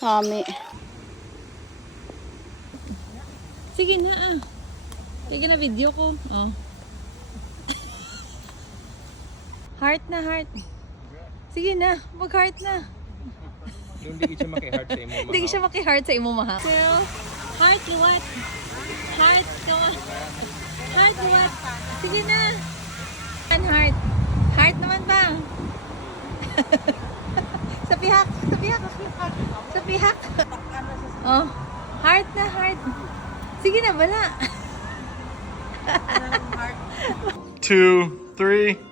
Mami. Sige na ah. Sige na video ko. Oh. Heart na heart. Sige na, mag-heart na. Hindi siya maki-heart sa imo. Hindi siya maki-heart sa imo maha. So, heart what? Heart what? Heart what? Sige na. And heart. Heart naman ba? Sa pihak. Sa pihak. Sa pihak. Oh. Heart na heart. Sige na, bala. 2, 3.